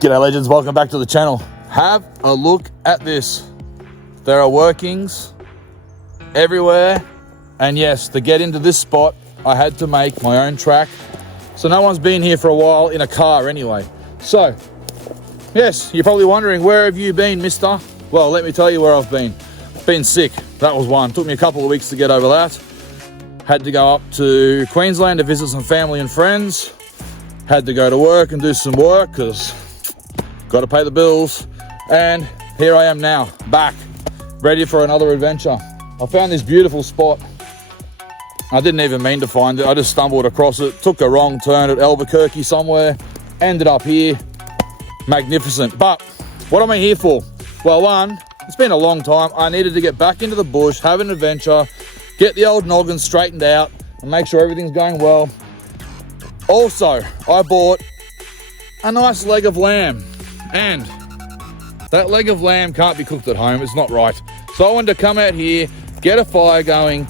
G'day legends, welcome back to the channel. Have a look at this. There are workings everywhere. And yes, to get into this spot, I had to make my own track. So no one's been here for a while in a car anyway. So, yes, you're probably wondering, where have you been, mister? Well, let me tell you where I've been. Been sick, that was one. Took me a couple of weeks to get over that. Had to go up to Queensland to visit some family and friends. Had to go to work and do some work because got to pay the bills. And here I am now, back, ready for another adventure. I found this beautiful spot. I didn't even mean to find it. I just stumbled across it, took a wrong turn at Albuquerque somewhere, ended up here. Magnificent. But what am I here for? Well, one, it's been a long time. I needed to get back into the bush, have an adventure, get the old noggin straightened out, and make sure everything's going well. Also, I bought a nice leg of lamb, and that leg of lamb can't be cooked at home. It's not right. So I wanted to come out here, get a fire going,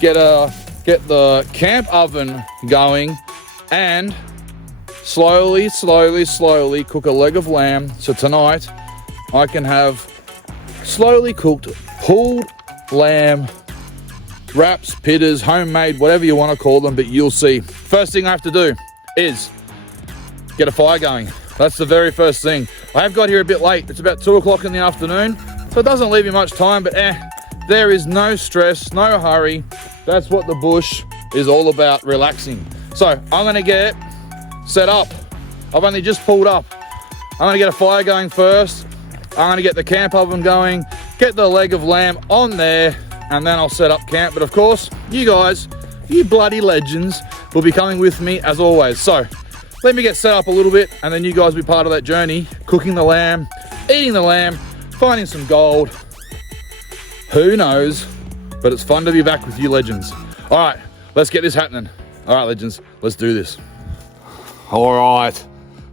get the camp oven going, and slowly cook a leg of lamb. So tonight I can have slowly cooked pulled lamb wraps, pitters, homemade, whatever you want to call them, but you'll see. First thing I have to do is get a fire going. That's the very first thing. I have got here a bit late. It's about 2 o'clock in the afternoon, so it doesn't leave me much time, but there is no stress, no hurry. That's what the bush is all about, relaxing. So I'm gonna get set up. I've only just pulled up. I'm gonna get a fire going first. I'm gonna get the camp oven going, get the leg of lamb on there, and then I'll set up camp. But of course, you guys, you bloody legends, will be coming with me as always. So let me get set up a little bit, and then you guys will be part of that journey, cooking the lamb, eating the lamb, finding some gold. Who knows? But it's fun to be back with you legends. All right, let's get this happening. All right, legends, let's do this. All right,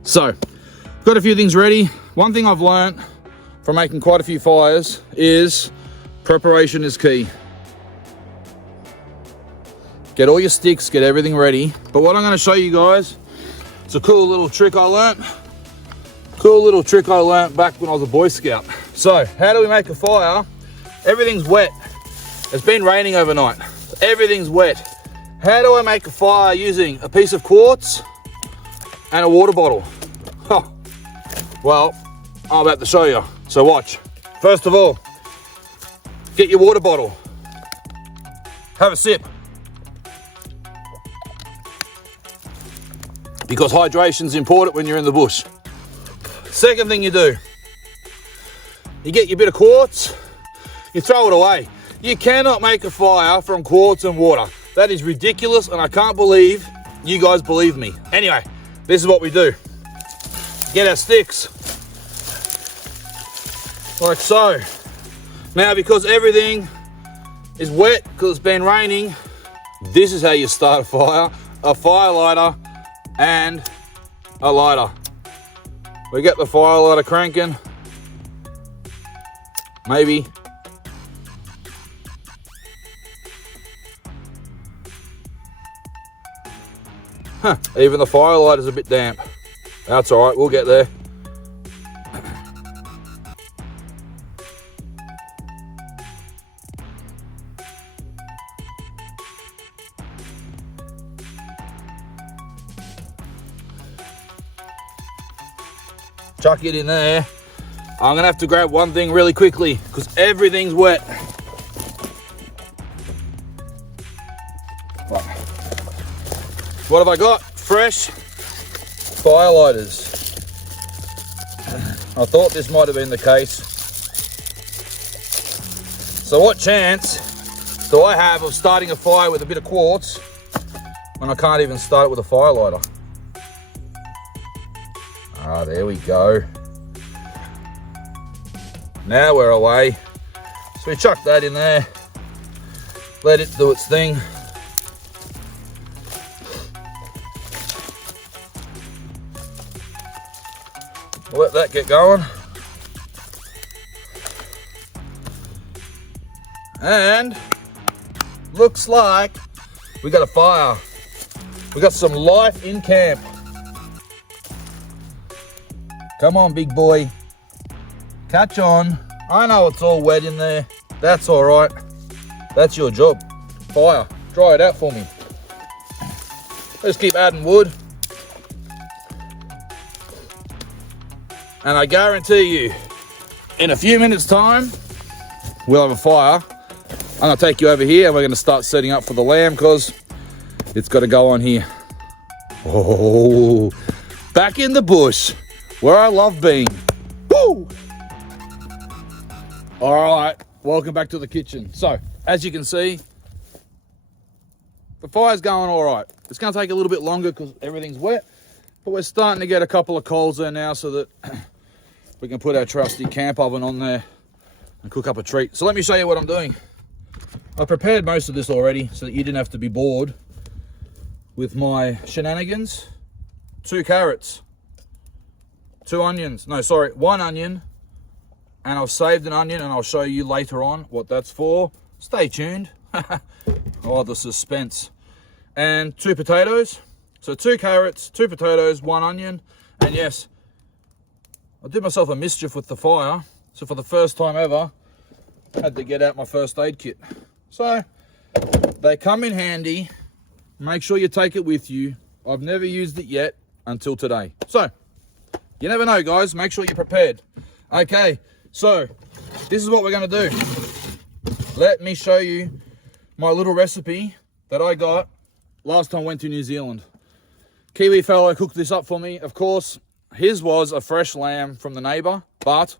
so got a few things ready. One thing I've learned from making quite a few fires is preparation is key. Get all your sticks, get everything ready. But what I'm gonna show you guys, it's a cool little trick I learned. Back when I was a Boy Scout. So how do we make a fire? Everything's wet. It's been raining overnight. Everything's wet. How do I make a fire using a piece of quartz and a water bottle? Huh. Well, I'm about to show you. So watch. First of all, get your water bottle. Have a sip. Because hydration's important when you're in the bush. Second thing you do, you get your bit of quartz, you throw it away. You cannot make a fire from quartz and water. That is ridiculous, and I can't believe you guys believe me. Anyway, this is what we do. Get our sticks, like so. Now, because everything is wet, because it's been raining, this is how you start a fire. A fire lighter and a lighter. We get the fire lighter cranking. Maybe. Huh, even the fire lighter's a bit damp. That's all right, we'll get there. Chuck it in there. I'm gonna have to grab one thing really quickly because everything's wet. What have I got? Fresh fire lighters. I thought this might have been the case. So what chance do I have of starting a fire with a bit of quartz when I can't even start it with a fire lighter? Ah, there we go. Now we're away. So we chuck that in there. Let it do its thing. Let that get going. And looks like we got a fire. We got some life in camp. Come on, big boy. Catch on. I know it's all wet in there. That's all right. That's your job. Fire. Dry it out for me. Let's keep adding wood. And I guarantee you, in a few minutes' time, we'll have a fire. I'm gonna take you over here and we're gonna start setting up for the lamb because it's gotta go on here. Oh, back in the bush where I love being. Woo! All right, welcome back to the kitchen. So, as you can see, the fire's going all right. It's gonna take a little bit longer because everything's wet, but we're starting to get a couple of coals there now so that we can put our trusty camp oven on there and cook up a treat. So let me show you what I'm doing. I prepared most of this already so that you didn't have to be bored with my shenanigans. 2 carrots, 2 onions, no, sorry, 1 onion, and I've saved an onion and I'll show you later on what that's for. Stay tuned. Oh, the suspense. And 2 potatoes. So 2 carrots, 2 potatoes, 1 onion, and yes, I did myself a mischief with the fire. So for the first time ever, I had to get out my first aid kit. So they come in handy. Make sure you take it with you. I've never used it yet until today. So you never know, guys. Make sure you're prepared. Okay, so this is what we're going to do. Let me show you my little recipe that I got last time I went to New Zealand. Kiwi fellow cooked this up for me. Of course, his was a fresh lamb from the neighbour, but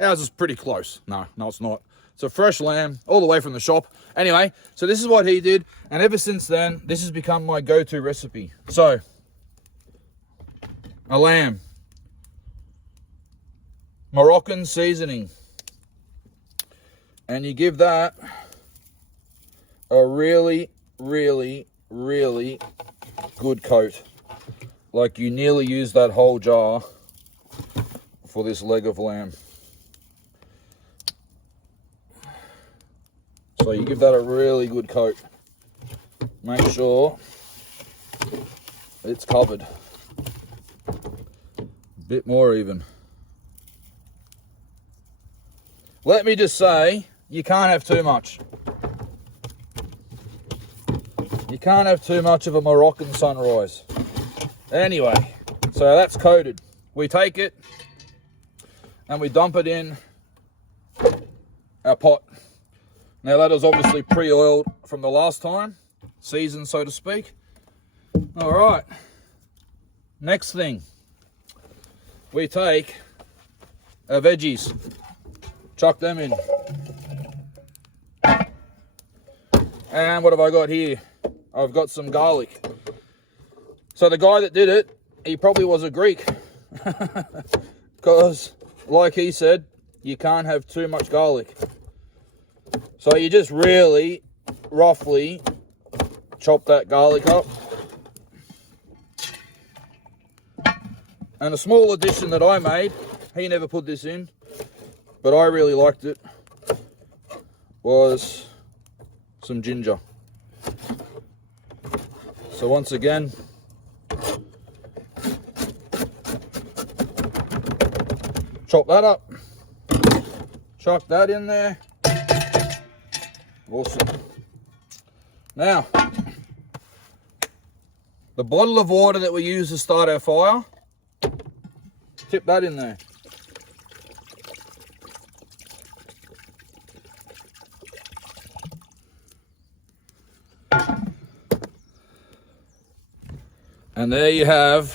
ours is pretty close. No, it's not. It's a fresh lamb all the way from the shop. Anyway, so this is what he did. And ever since then, this has become my go-to recipe. So, a lamb. Moroccan seasoning. And you give that a really, really, really good coat. Like you nearly use that whole jar for this leg of lamb. So you give that a really good coat. Make sure it's covered. A bit more even. Let me just say, you can't have too much. You can't have too much of a Moroccan sunrise. Anyway, so that's coated. We take it and we dump it in our pot. Now that is obviously pre-oiled from the last time, seasoned so to speak. All right, next thing, we take our veggies, chuck them in. And what have I got here? I've got some garlic. So the guy that did it, he probably was a Greek. Because, like he said, you can't have too much garlic. So you just really, roughly chop that garlic up. And a small addition that I made, he never put this in, but I really liked it, was some ginger. So once again, chop that up, chuck that in there. Awesome. Now, the bottle of water that we use to start our fire, tip that in there. And there you have,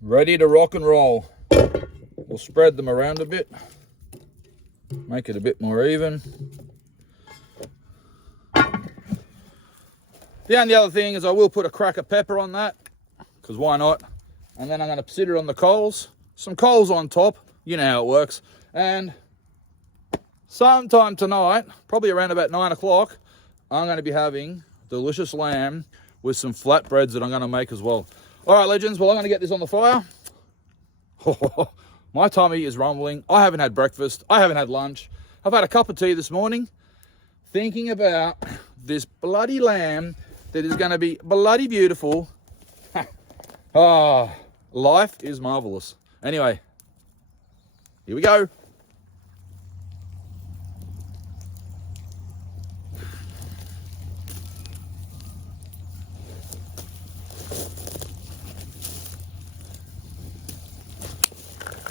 ready to rock and roll. We'll spread them around a bit, make it a bit more even. The only other thing is I will put a crack of pepper on that, because why not? And then I'm going to sit it on the coals, some coals on top, you know how it works. And sometime tonight, probably around about 9 o'clock, I'm going to be having delicious lamb with some flatbreads that I'm going to make as well. All right, legends, well, I'm going to get this on the fire. My tummy is rumbling. I haven't had breakfast. I haven't had lunch. I've had a cup of tea this morning, thinking about this bloody lamb that is going to be bloody beautiful Ah, life is marvelous. Anyway, here we go.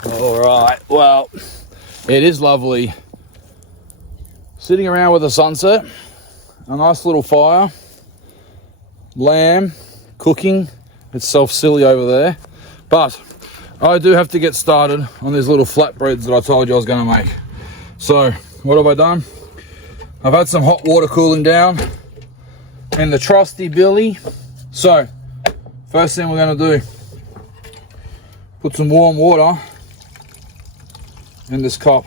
All right, well, it is lovely sitting around with the sunset, a nice little fire, lamb cooking itself silly over there. But I do have to get started on these little flatbreads that I told you I was going to make. So what have I done? I've had some hot water cooling down in the trusty billy. So first thing we're going to do, put some warm water in this cup.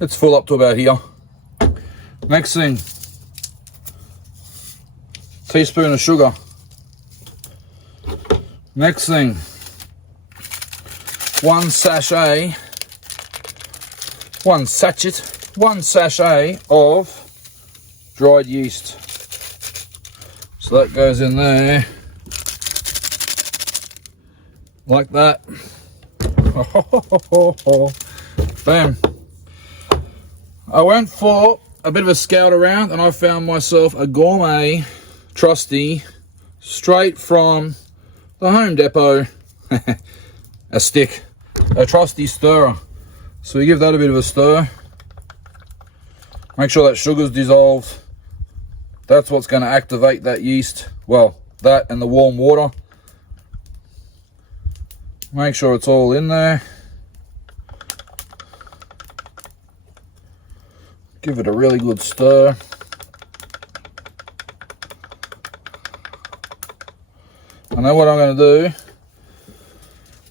It's full up to about here. Next thing, teaspoon of sugar. Next thing, one sachet of dried yeast. So that goes in there like that. Bam. I went for a bit of a scout around and I found myself a gourmet trusty straight from the Home Depot a stick, a trusty stirrer. So we give that a bit of a stir, make sure that sugar's dissolved. That's what's going to activate that yeast, well, that and the warm water. Make sure it's all in there. Give it a really good stir. And then what I'm going to do,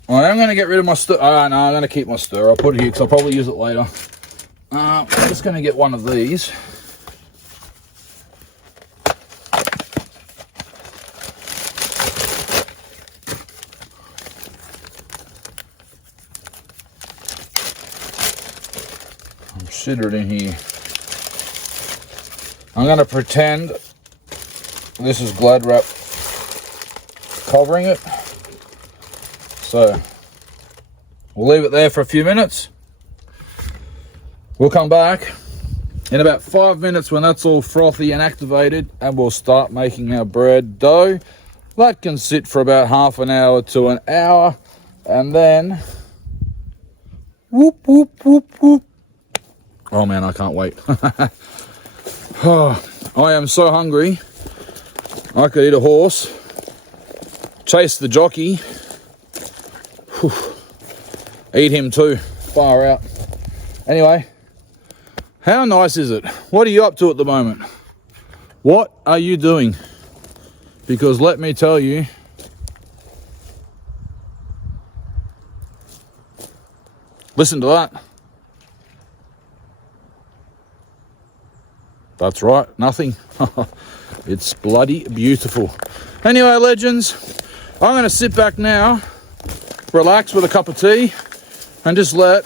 I am going to get rid of my stir. Oh, no, I'm going to keep my stir. I'll put it here because I'll probably use it later. I'm just going to get one of these. Consider it in here. I'm going to pretend this is Glad wrap covering it. So we'll leave it there for a few minutes. We'll come back in about 5 minutes when that's all frothy and activated, and we'll start making our bread dough. That can sit for about half an hour to an hour, and then whoop, whoop, whoop, whoop. Oh man, I can't wait. Oh, I am so hungry. I could eat a horse, chase the jockey, whew, eat him too, far out. Anyway, how nice is it? What are you up to at the moment? What are you doing? Because let me tell you, listen to that. That's right, nothing. It's bloody beautiful. Anyway, legends, I'm going to sit back now, relax with a cup of tea, and just let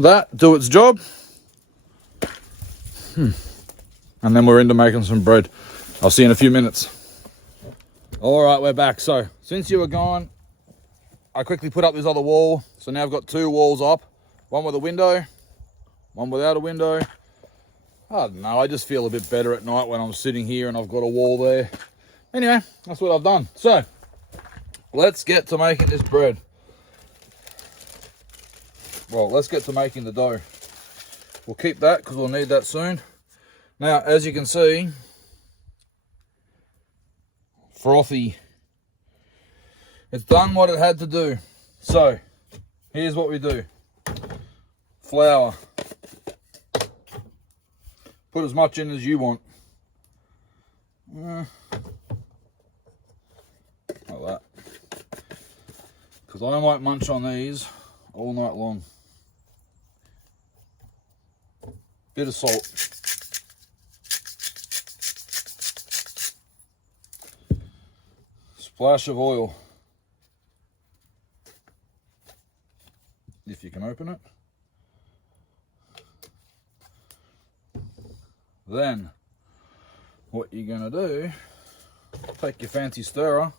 that do its job. And then we're into making some bread. I'll see you in a few minutes. All right, we're back. So since you were gone, I quickly put up this other wall. So now I've got two walls up, one with a window, one without a window. I don't know, I just feel a bit better at night when I'm sitting here and I've got a wall there. Anyway, that's what I've done. So, let's get to making this bread. Well, let's get to making the dough. We'll keep that because we'll need that soon. Now, as you can see, frothy. It's done what it had to do. So, here's what we do. Flour. Put as much in as you want. Like that. Because I might munch on these all night long. Bit of salt. Splash of oil. If you can open it. Then what you're gonna do, take your fancy stirrer,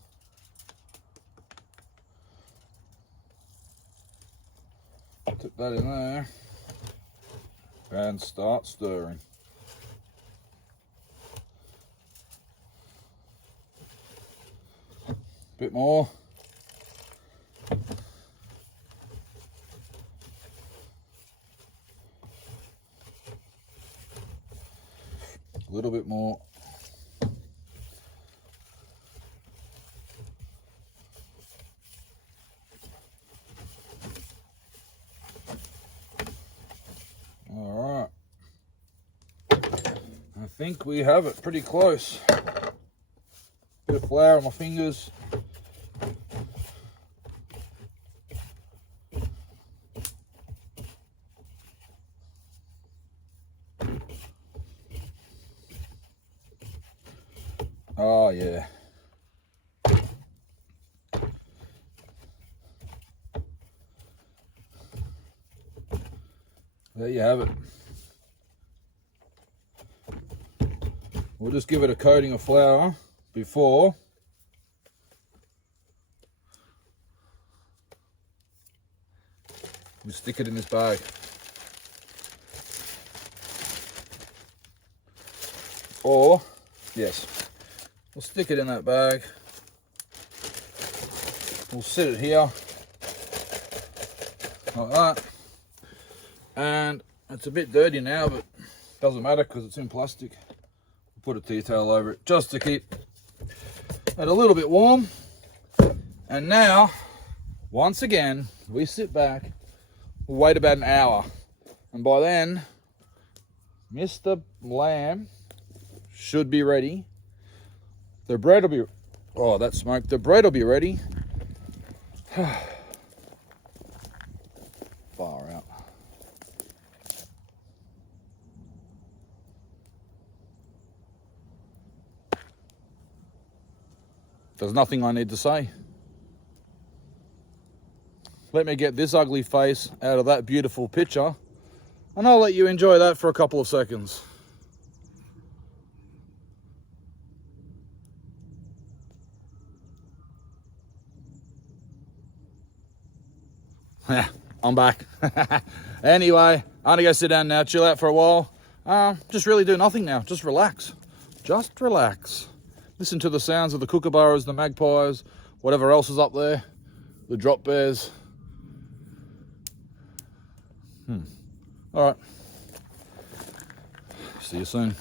tip that in there, and start stirring. Bit more. A little bit more. All right. I think we have it pretty close. Bit of flour on my fingers. Oh yeah. There you have it. We'll just give it a coating of flour before we stick it in this bag. Or, yes, we'll stick it in that bag. We'll sit it here like that. And it's a bit dirty now, but doesn't matter because it's in plastic. We'll put a tea towel over it just to keep it a little bit warm. And now, once again, we sit back, we'll wait about an hour. And by then, Mr. Lamb should be ready. The bread will be, oh, that smoke. The bread will be ready. Far out. There's nothing I need to say. Let me get this ugly face out of that beautiful picture, and I'll let you enjoy that for a couple of seconds. Yeah, I'm back. Anyway, I'm gonna go sit down now, chill out for a while. Just really do nothing now. Just relax. Just relax. Listen to the sounds of the kookaburras, the magpies, whatever else is up there, the drop bears. All right. See you soon.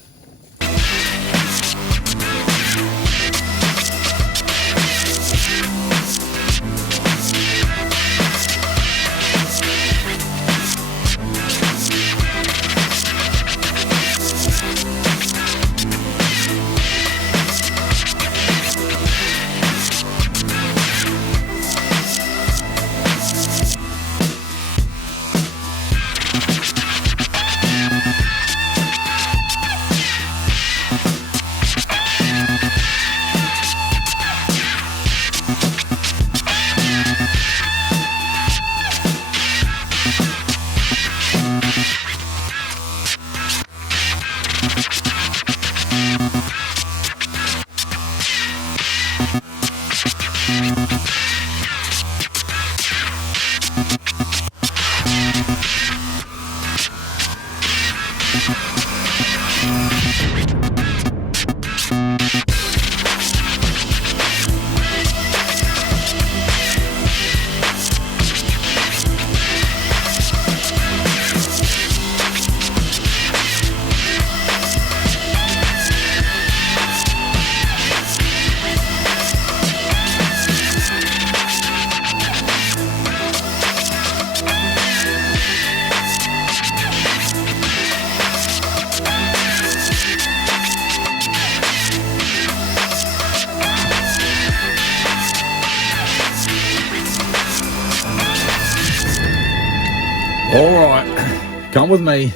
All right, come with me.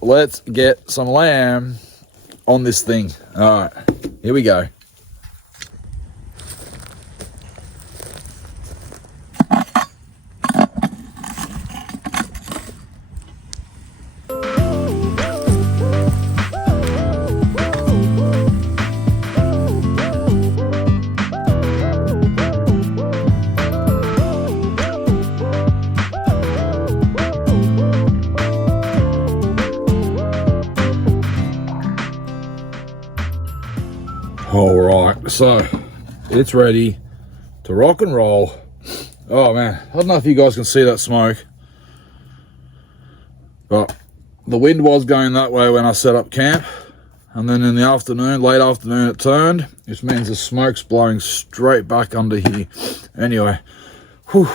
Let's get some lamb on this thing. All right, here we go. All right, so it's ready to rock and roll. Oh man, I don't know if you guys can see that smoke, but the wind was going that way when I set up camp, and then in the afternoon, late afternoon, it turned, which means the smoke's blowing straight back under here. Anyway, whew.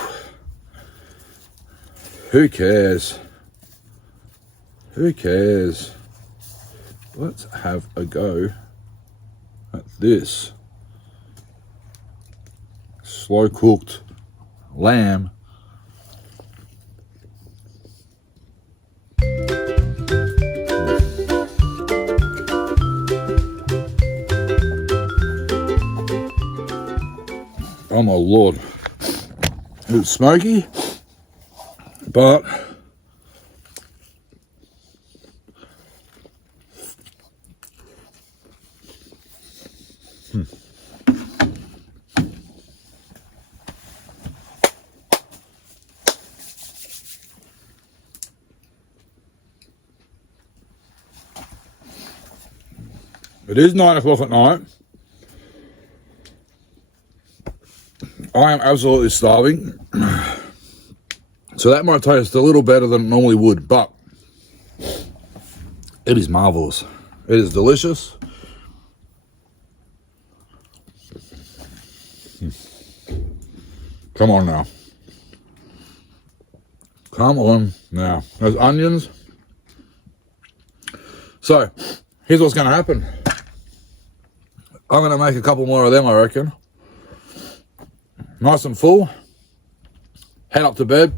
Who cares? Who cares? Let's have a go at this slow cooked lamb. Oh my Lord. It's smoky, but it is 9 o'clock at night. I am absolutely starving. So that might taste a little better than it normally would, but it is marvelous. It is delicious. Come on now. Come on now. Those onions. So, here's what's going to happen. I'm going to make a couple more of them, I reckon. Nice and full. Head up to bed.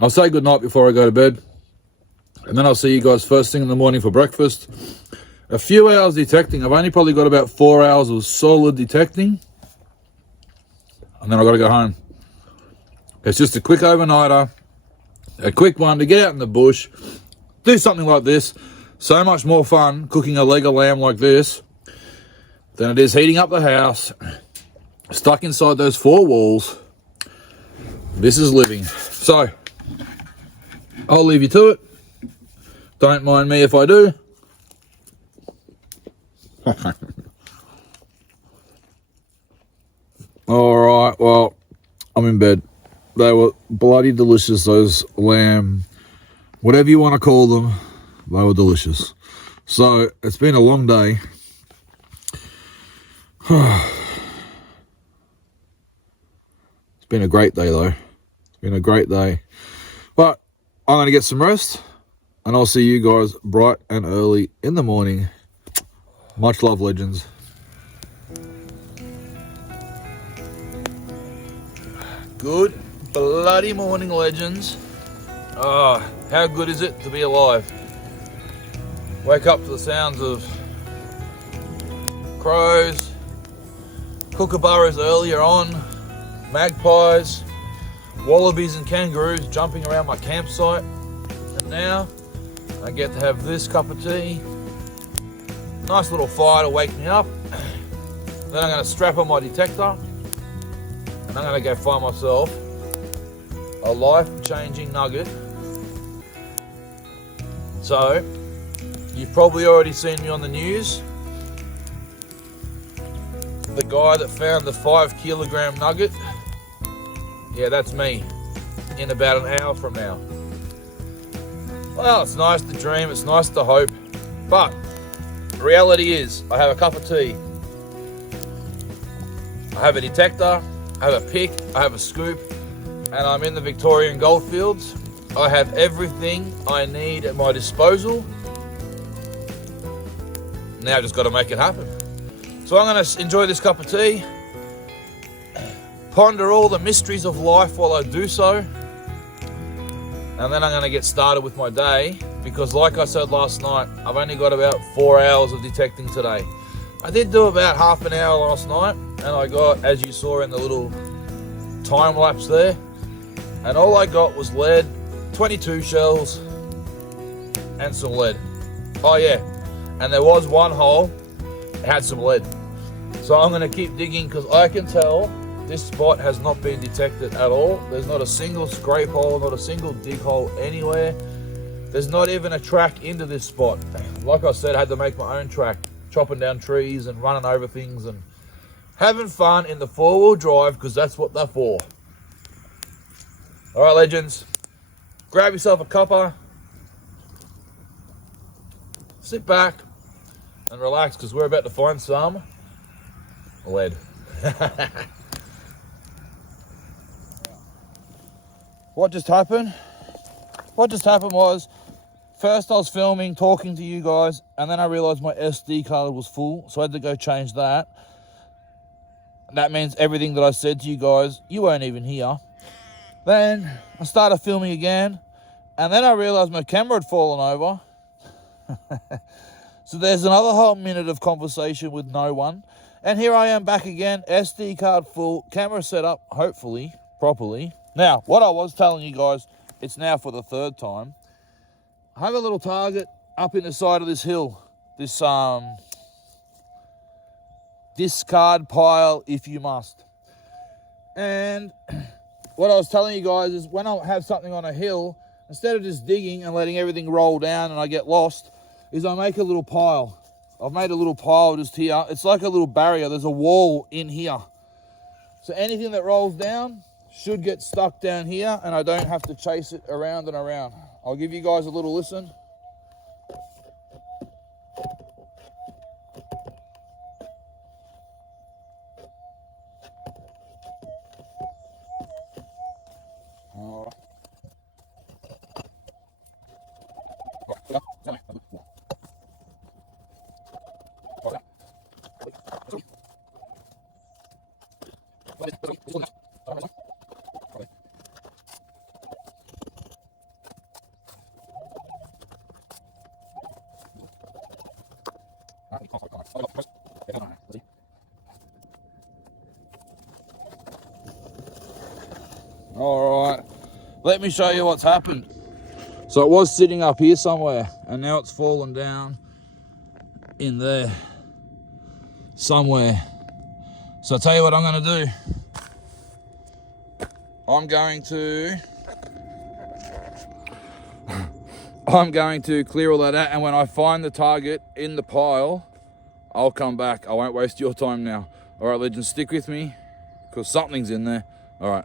I'll say goodnight before I go to bed. And then I'll see you guys first thing in the morning for breakfast. A few hours detecting. I've only probably got about 4 hours of solid detecting. And then I've got to go home. It's just a quick overnighter. A quick one to get out in the bush. Do something like this. So much more fun cooking a leg of lamb like this than it is heating up the house. Stuck inside those 4 walls. This is living. So, I'll leave you to it. Don't mind me if I do. Alright, well, I'm in bed. They were bloody delicious, those lamb, whatever you want to call them, they were delicious. So, it's been a long day. It's been a great day though. It's been a great day. But I'm going to get some rest and I'll see you guys bright and early in the morning. Much love, legends. Good bloody morning, legends. Oh, how good is it to be alive? Wake up to the sounds of crows, kookaburras earlier on, magpies, wallabies and kangaroos jumping around my campsite. And now I get to have this cup of tea. Nice little fire to wake me up. Then I'm going to strap on my detector and I'm going to go find myself a life-changing nugget. So, you've probably already seen me on the news. The guy that found the 5 kilogram nugget. Yeah, that's me. In about an hour from now. Well, it's nice to dream, it's nice to hope. But, the reality is, I have a cup of tea. I have a detector, I have a pick, I have a scoop, and I'm in the Victorian goldfields. I have everything I need at my disposal. Now I've just got to make it happen. So I'm going to enjoy this cup of tea, ponder all the mysteries of life while I do so, and then I'm going to get started with my day, because like I said last night, I've only got about 4 hours of detecting today. I did do about half an hour last night, and I got, as you saw in the little time lapse there, and all I got was lead, 22 shells, and some lead. Oh yeah, and there was one hole that had some lead. So I'm going to keep digging, because I can tell this spot has not been detected at all. There's not a single scrape hole, not a single dig hole anywhere. There's not even a track into this spot. Like I said, I had to make my own track. chopping down trees and running over things and having fun in the four-wheel drive, because that's what they're for. All right, legends, grab yourself a cuppa, sit back and relax, because we're about to find some lead. What just happened? What just happened was, first I was filming, talking to you guys, and then I realized my SD card was full, so I had to go change that. That means everything that I said to you guys, you weren't even here. Then I started filming again, and then I realized my camera had fallen over. So there's another whole minute of conversation with no one. And here I am back again, SD card full, camera set up, hopefully, properly. Now, what I was telling you guys, it's now for the third time. I have a little target up in the side of this hill. This discard pile, if you must. And what I was telling you guys is, when I have something on a hill, instead of just digging and letting everything roll down and I get lost, is I make a little pile. I've made a little pile just here. It's like a little barrier. There's a wall in here. So anything that rolls down should get stuck down here, and I don't have to chase it around and around. I'll give you guys a little listen. All right, let me show you what's happened. So it was sitting up here somewhere, and now it's fallen down in there somewhere. So I'll tell you what I'm going to do. I'm going to clear all that out, and when I find the target in the pile, I'll come back. I won't waste your time now. All right, legends, stick with me, because something's in there. All right.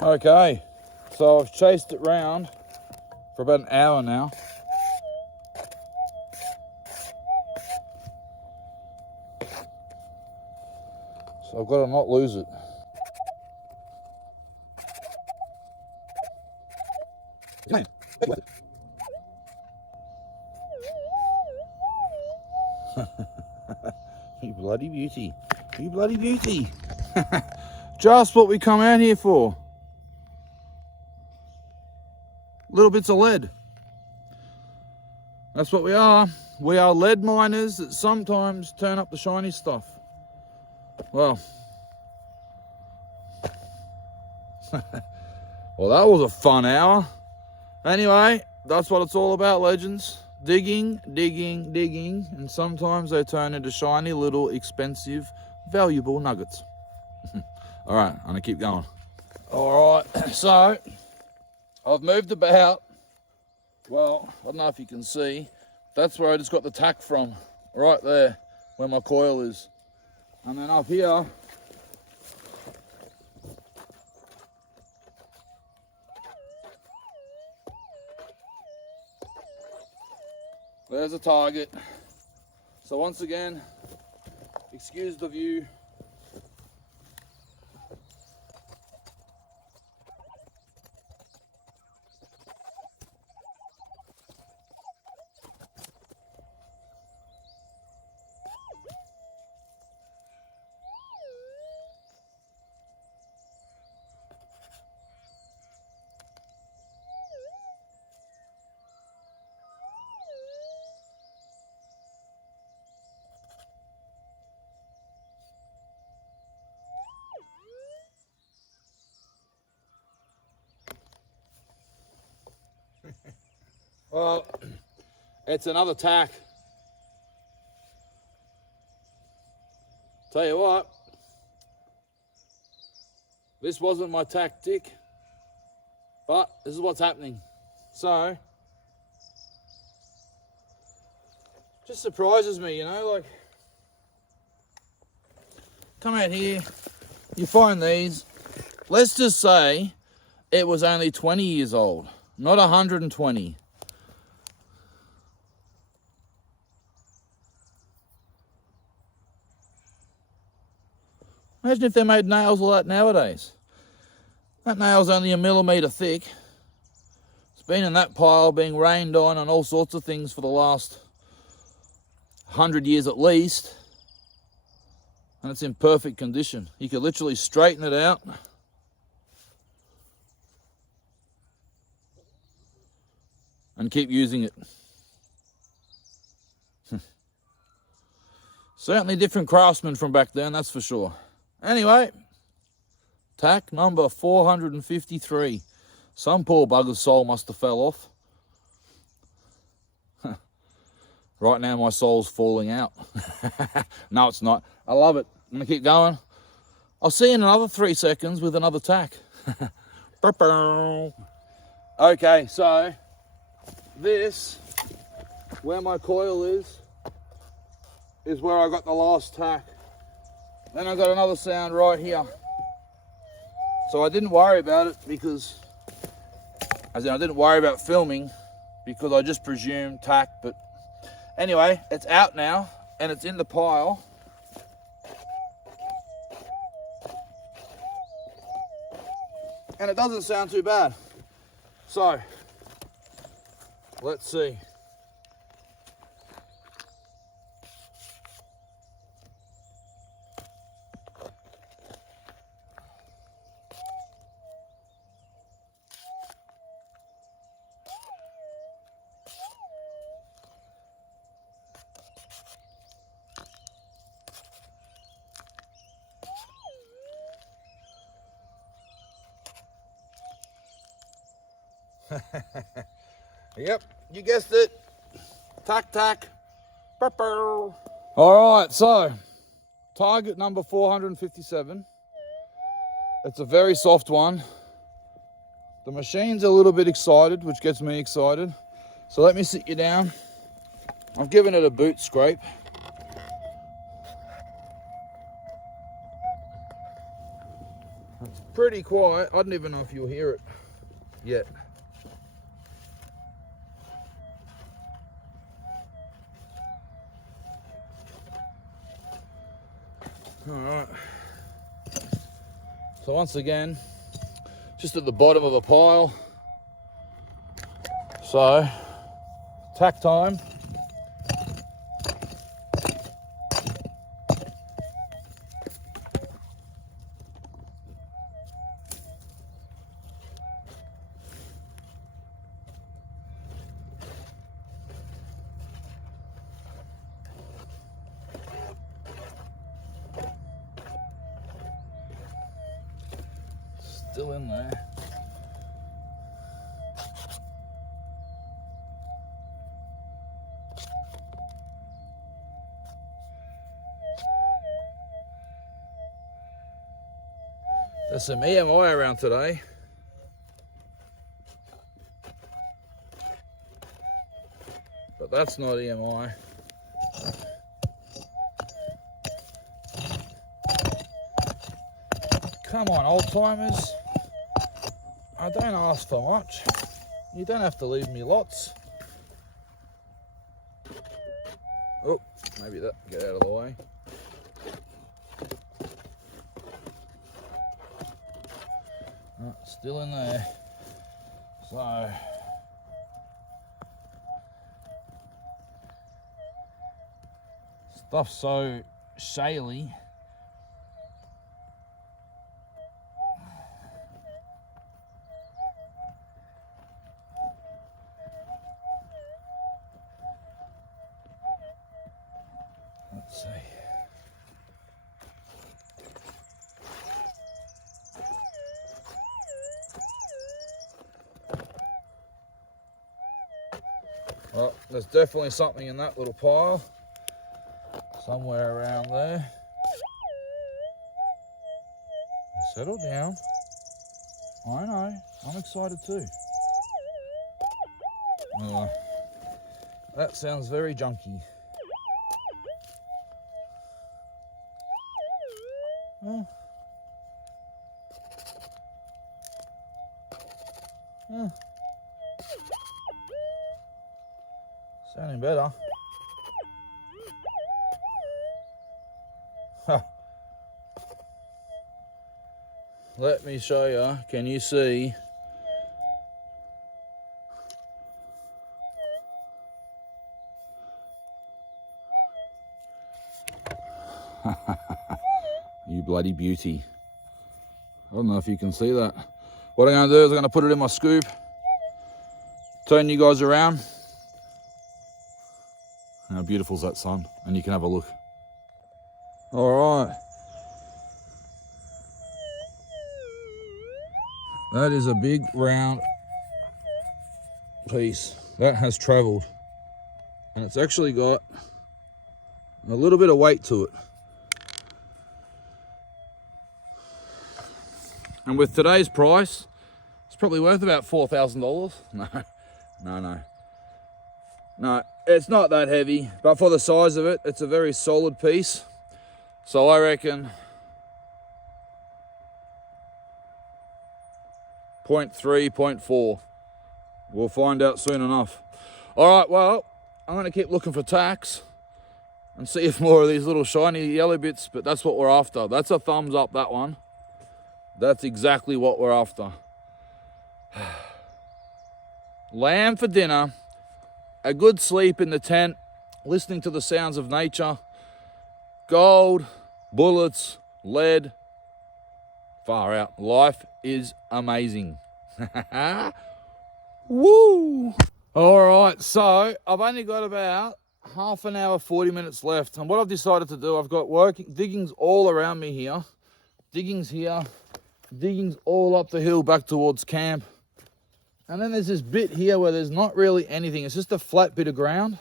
Okay, so I've chased it round for about an hour now. So I've got to not lose it. You bloody beauty. You bloody beauty. Just what we come out here for. Little bits of lead. That's what we are. We are lead miners that sometimes turn up the shiny stuff. Well, well, that was a fun hour. Anyway, that's what it's all about, legends. Digging, digging, digging, and sometimes they turn into shiny little expensive, valuable nuggets. All right, I'm gonna keep going. All right, so I've moved about. Well, I don't know if you can see. That's where I just got the tack from, right there, where my coil is. And then up here, there's a target. So once again, excuse the view. Well, it's another tack. Tell you what, this wasn't my tactic, but this is what's happening. So, Just surprises me, you know, like, come out here, you find these. Let's just say it was only 20 years old, not 120. Imagine if they made nails like that nowadays. That nail's only 1 millimetre thick. It's been in that pile, being rained on and all sorts of things for the last 100 years at least. And it's in perfect condition. You could literally straighten it out. And keep using it. Certainly different craftsmen from back then, that's for sure. Anyway, tack number 453. Some poor bugger's soul must have fell off. Right now my soul's falling out. No, it's not. I love it. I'm going to keep going. I'll see you in another 3 seconds with another tack. Okay, so this, where my coil is where I got the last tack. Then I got another sound right here. So I didn't worry about it because, as in I didn't worry about filming because I just presumed tack, but anyway, it's out now and it's in the pile. And it doesn't sound too bad. So, let's see. Yep, you guessed it. Tack, tack. All right, so target number 457. It's a very soft one. The machine's a little bit excited, which gets me excited. So let me sit you down. I've given it a boot scrape. It's pretty quiet. I don't even know if you'll hear it yet. All right. So once again, just at the bottom of the pile. So, tack time. Still in there. There's some EMI around today. But that's not EMI. Come on, old timers. I don't ask for much. You don't have to leave me lots. Oh, maybe that can get out of the way. Oh, still in there. So stuff's so shaly. Let's see. Well, there's definitely something in that little pile. Somewhere around there. Settle down. I know, I'm excited too. That sounds very junky. Sounding better. Let me show you. Can you see? You bloody beauty. I don't know if you can see that. What I'm going to do is I'm going to put it in my scoop. Turn you guys around. How beautiful is that sun? And you can have a look. All right. That is a big round piece. That has traveled. And it's actually got a little bit of weight to it. And with today's price, it's probably worth about $4,000. No, it's not that heavy, but for the size of it, it's a very solid piece. So I reckon 0.3, 0.4. We'll find out soon enough. All right, well, I'm gonna keep looking for tacks and see if more of these little shiny yellow bits, but that's what we're after. That's a thumbs up, that one. That's exactly what we're after. Lamb for dinner, a good sleep in the tent, listening to the sounds of nature, gold, bullets, lead, far out. Life is amazing. Woo! All right, so I've only got about half an hour, 40 minutes left. And what I've decided to do, I've got diggings all around me here. Diggings here, diggings all up the hill back towards camp. And then there's this bit here where there's not really anything. It's just a flat bit of ground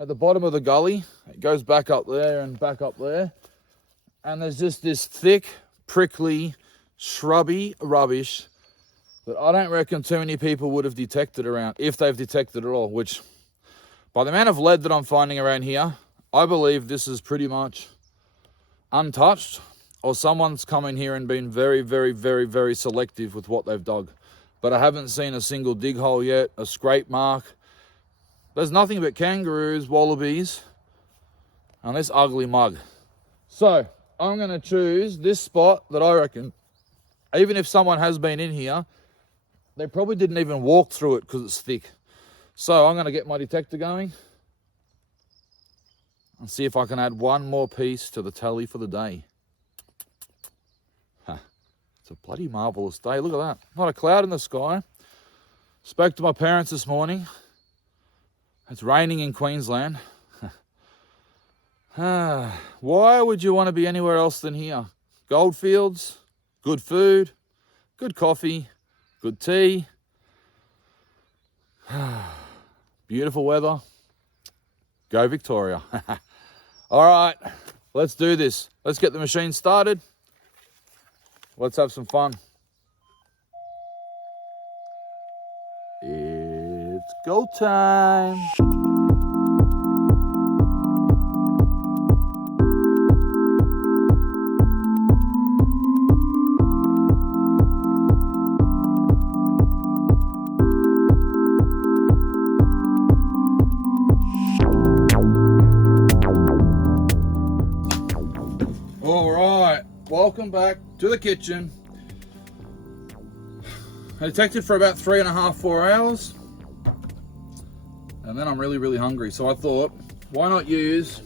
at the bottom of the gully. It goes back up there and back up there. And there's just this thick, prickly, shrubby rubbish that I don't reckon too many people would have detected around, if they've detected at all, which by the amount of lead that I'm finding around here, I believe this is pretty much untouched, or someone's come in here and been very, very, very, very selective with what they've dug. But I haven't seen a single dig hole yet, a scrape mark. There's nothing but kangaroos, wallabies, and this ugly mug. So I'm going to choose this spot that I reckon, even if someone has been in here, they probably didn't even walk through it because it's thick. So I'm going to get my detector going and see if I can add one more piece to the tally for the day. It's a bloody marvellous day. Look at that. Not a cloud in the sky. Spoke to my parents this morning. It's raining in Queensland. Why would you want to be anywhere else than here? Goldfields, good food, good coffee, good tea, beautiful weather. Go Victoria. All right, let's do this. Let's get the machine started. Let's have some fun. It's go time. All right, welcome back to the kitchen. I detected for about 3.5, 4 hours. And then I'm really, really hungry. So I thought, why not use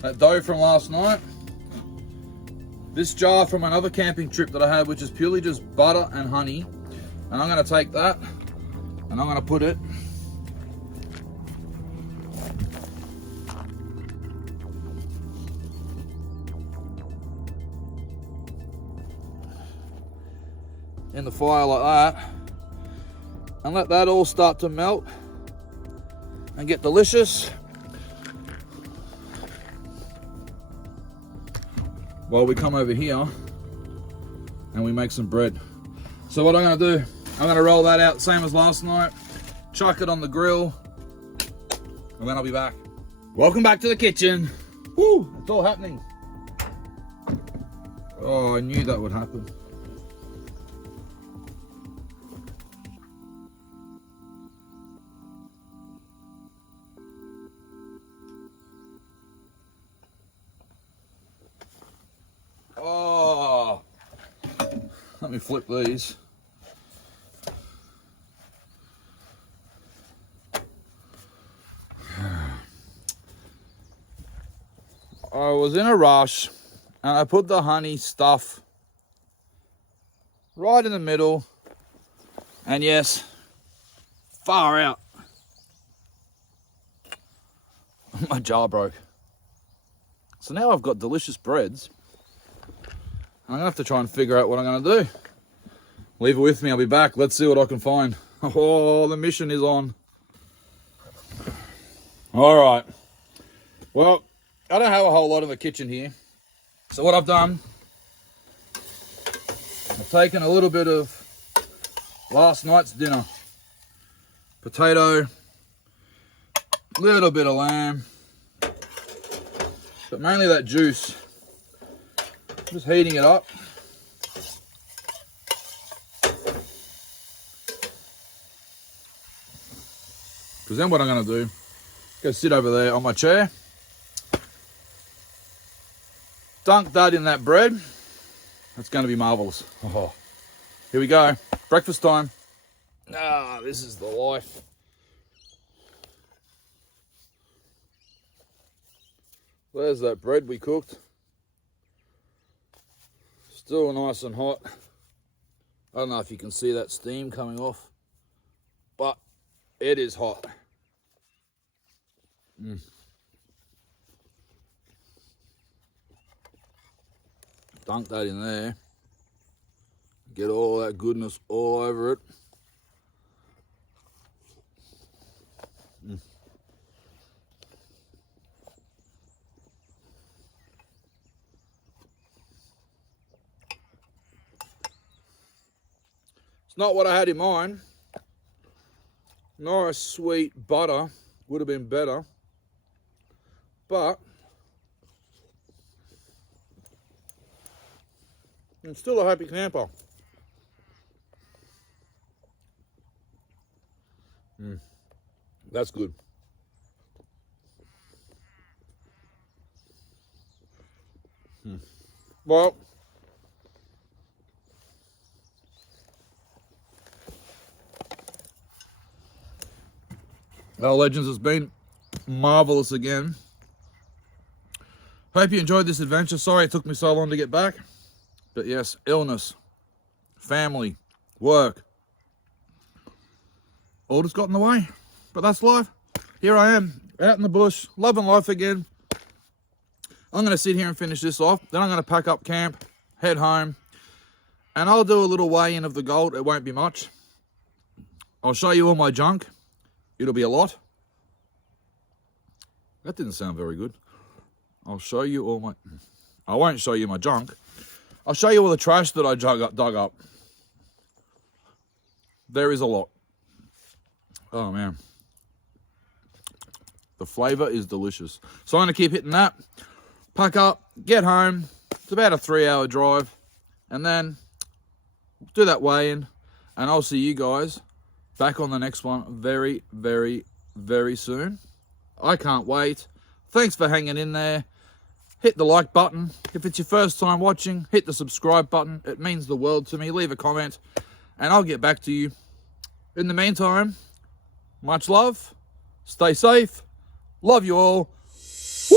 that dough from last night, this jar from another camping trip that I had, which is purely just butter and honey. And I'm gonna take that and I'm gonna put it in the fire like that, and let that all start to melt and get delicious while we come over here and we make some bread. So what I'm going to do, I'm going to roll that out same as last night, chuck it on the grill, and then I'll be back. Welcome back to the kitchen. Woo, it's all happening. Oh, I knew that would happen. Let me flip these. I was in a rush and I put the honey stuff right in the middle, and yes, far out. My jar broke. So now I've got delicious breads. I'm gonna have to try and figure out what I'm gonna do. Leave it with me, I'll be back. Let's see what I can find. Oh, the mission is on. All right. Well, I don't have a whole lot in the kitchen here. So what I've done, I've taken a little bit of last night's dinner. Potato, little bit of lamb, but mainly that juice. Just heating it up. Because then what I'm going to do, go sit over there on my chair, dunk that in that bread. That's going to be marvellous. Oh, here we go. Breakfast time. Ah, this is the life. There's that bread we cooked. Still nice and hot. I don't know if you can see that steam coming off, but it is hot. Dunk that in there. Get all that goodness all over it. It's not what I had in mind. Nice sweet butter would have been better, but I'm still a happy camper. That's good. Well, our Legends has been marvellous again. Hope you enjoyed this adventure. Sorry it took me so long to get back. But yes, illness, family, work, all just got in the way. But that's life. Here I am, out in the bush, loving life again. I'm going to sit here and finish this off. Then I'm going to pack up camp, head home, and I'll do a little weigh-in of the gold. It won't be much. I'll show you all my junk. It'll be a lot. That didn't sound very good. I'll show you all my... I won't show you my junk. I'll show you all the trash that I dug up. There is a lot. Oh, man. The flavour is delicious. So I'm going to keep hitting that. Pack up, get home. It's about a 3-hour drive. And then do that weigh-in. And I'll see you guys back on the next one very, very, very soon. I can't wait. Thanks for hanging in there. Hit the like button. If it's your first time watching, hit the subscribe button. It means the world to me. Leave a comment and I'll get back to you. In the meantime, much love. Stay safe. Love you all. Woo!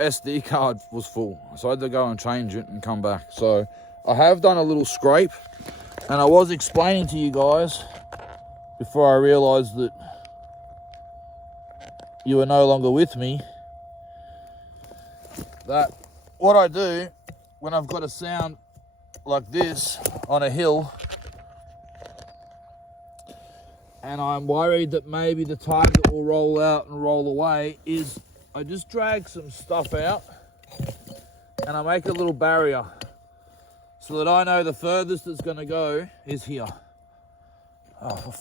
SD card was full, so I had to go and change it and come back. So I have done a little scrape, and I was explaining to you guys before I realized that you were no longer with me, that what I do when I've got a sound like this on a hill and I'm worried that maybe the target will roll out and roll away is I just drag some stuff out and I make a little barrier so that I know the furthest it's going to go is here. Oh, for